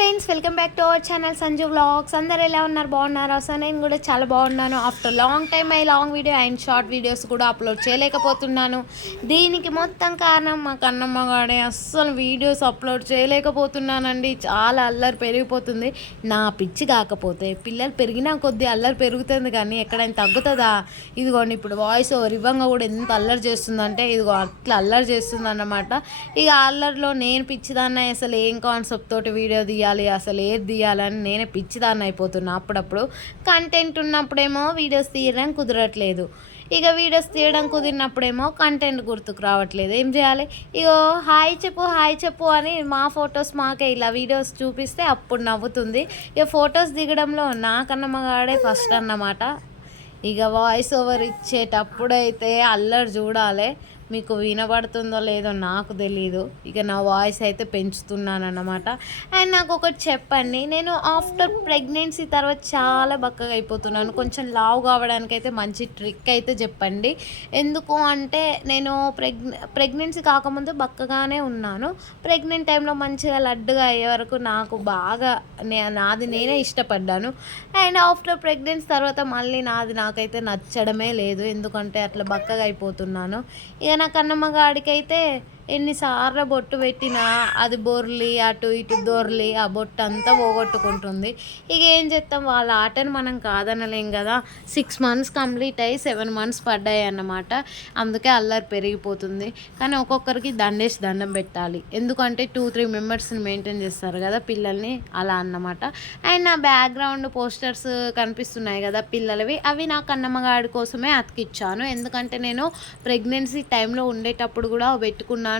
Friends welcome back to our channel Sanju vlogs. అందరు ఎలా ఉన్నారు? బాగున్నారు? అసలు నేను కూడా చాలా బాగున్నాను. After long time I long video and short videos కూడా అప్లోడ్ చేయలేకపోతున్నాను. దీనికి మొత్తం కారణం మా కన్నమ్మ గాడే. అస్సలు వీడియోస్ అప్లోడ్ చేయలేకపోతున్నానండి. చాలా అల్లరి పెరిగిపోతుంది. నా పిచ్చి కాకపోతే పిల్లలు పెరిగినా కొద్దీ అల్లరి పెరుగుతుంది కానీ ఎక్కడైనా తగ్గుతుందా? ఇదిగోండి ఇప్పుడు వాయిస్ ఓవర్ ఇవ్వంగా కూడా ఎంత అల్లరి చేస్తుందంటే ఇదిగో అట్లా అల్లరి చేస్తుంది అన్నమాట ఇక అల్లరిలో నేను పిచ్చిదాన్న అసలు ఏం కాన్సెప్ట్ తోటి వీడియో తీయాలి అసలు ఏది తీయాలని నేనే పిచ్చిదాన్ని అయిపోతున్నా అప్పుడప్పుడు. కంటెంట్ ఉన్నప్పుడేమో వీడియోస్ తీయడం కుదరట్లేదు. ఇక వీడియోస్ తీయడం కుదిరినప్పుడేమో కంటెంట్ గుర్తుకు రావట్లేదు. ఏం చేయాలి? ఇగో హాయ్ చెప్పు హాయ్ చెప్పు అని మా ఫొటోస్ మాకే ఇలా వీడియోస్ చూపిస్తే అప్పుడు నవ్వుతుంది. ఇక ఫొటోస్ దిగడంలో నాకన్నమ్మగాడే ఫస్ట్ అన్నమాట. ఇక వాయిస్ ఓవర్ ఇచ్చేటప్పుడైతే అల్లరి చూడాలి. మీకు వినబడుతుందో లేదో నాకు తెలీదు. ఇక నా వాయిస్ అయితే పెంచుతున్నాను అన్నమాట కానీ నాకు ఒకటి చెప్పండి. నేను ఆఫ్టర్ ప్రెగ్నెన్సీ తర్వాత చాలా బక్కగా అయిపోతున్నాను. కొంచెం లావు కావడానికి అయితే మంచి ట్రిక్ అయితే చెప్పండి. ఎందుకు అంటే నేను ప్రెగ్నె ప్రెగ్నెన్సీ కాకముందు బక్కగానే ఉన్నాను. ప్రెగ్నెంట్ టైంలో మంచిగా లడ్డుగా అయ్యే వరకు నాకు బాగా నే నాది నేనే ఇష్టపడ్డాను. అండ్ ఆఫ్టర్ ప్రెగ్నెన్సీ తర్వాత మళ్ళీ నాది నాకైతే నచ్చడమే లేదు. ఎందుకంటే అట్లా బక్కగా అయిపోతున్నాను. ఇక నా కన్నమ్మగాడికైతే ఎన్నిసార్లు బొట్టు పెట్టినా అది బొర్లి అటు ఇటు దొర్లి ఆ బొట్టు అంతా పోగొట్టుకుంటుంది. ఇక ఏం చేస్తాం? వాళ్ళ ఆటను మనం కాదనలేం కదా. సిక్స్ మంత్స్ కంప్లీట్ అయ్యి సెవెన్ మంత్స్ పడ్డాయి అన్నమాట. అందుకే అల్లరి పెరిగిపోతుంది. కానీ ఒక్కొక్కరికి దండేసి దండం పెట్టాలి. ఎందుకంటే టూ త్రీ మెంబర్స్ని మెయింటైన్ చేస్తారు కదా పిల్లల్ని. అలా అన్నమాట. అండ్ నా బ్యాక్గ్రౌండ్ పోస్టర్స్ కనిపిస్తున్నాయి కదా పిల్లలవి. అవి నా కన్నమ్మగాడి కోసమే అతికిచ్చాను. ఎందుకంటే నేను ప్రెగ్నెన్సీ టైంలో ఉండేటప్పుడు కూడా పెట్టుకున్నాను.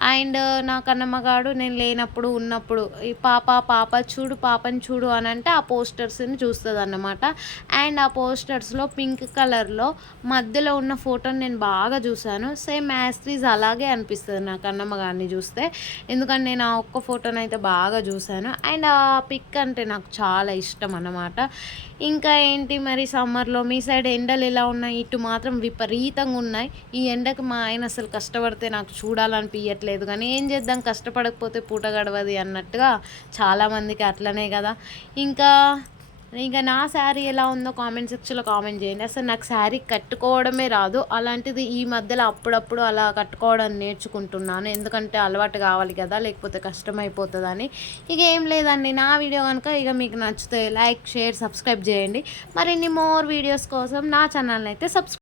అండ్ నా కన్నమ్మగాడు నేను లేనప్పుడు ఉన్నప్పుడు ఈ పాప పాప చూడు పాపని చూడు అని అంటే ఆ పోస్టర్స్ని చూస్తుంది అన్నమాట అండ్ ఆ పోస్టర్స్లో పింక్ కలర్లో మధ్యలో ఉన్న ఫోటోని నేను బాగా చూశాను. సేమ్ యాస్ట్రీజ్ అలాగే అనిపిస్తుంది నా కన్నమ్మగారిని చూస్తే. ఎందుకంటే నేను ఆ ఒక్క ఫోటోని అయితే బాగా చూశాను. అండ్ ఆ పిక్ అంటే నాకు చాలా ఇష్టం అన్నమాట. ఇంకా ఏంటి మరి సమ్మర్లో? మీ సైడ్ ఎండలు ఎలా ఉన్నాయి? ఇటు మాత్రం విపరీతంగా ఉన్నాయి. ఈ ఎండకు మా ఆయన అసలు కష్టపడితే నాకు చూడాలని అనిపించట్లేదు కానీ ఏం చేద్దాం? కష్టపడకపోతే పూట గడవది అన్నట్టుగా చాలామందికి అట్లనే కదా. ఇంకా ఇంకా నా శారీ ఎలా ఉందో కామెంట్ సెక్షన్లో కామెంట్ చేయండి. అసలు నాకు శారీ కట్టుకోవడమే రాదు. అలాంటిది ఈ మధ్యలో అప్పుడప్పుడు అలా కట్టుకోవడం నేర్చుకుంటున్నాను. ఎందుకంటే అలవాటు కావాలి కదా లేకపోతే కష్టమైపోతుందని. ఇక ఏం లేదండి. నా వీడియో కనుక ఇక మీకు నచ్చితే లైక్ షేర్ సబ్స్క్రైబ్ చేయండి. మరిన్ని మోర్ వీడియోస్ కోసం నా ఛానల్ని అయితే సబ్స్క్రైబ్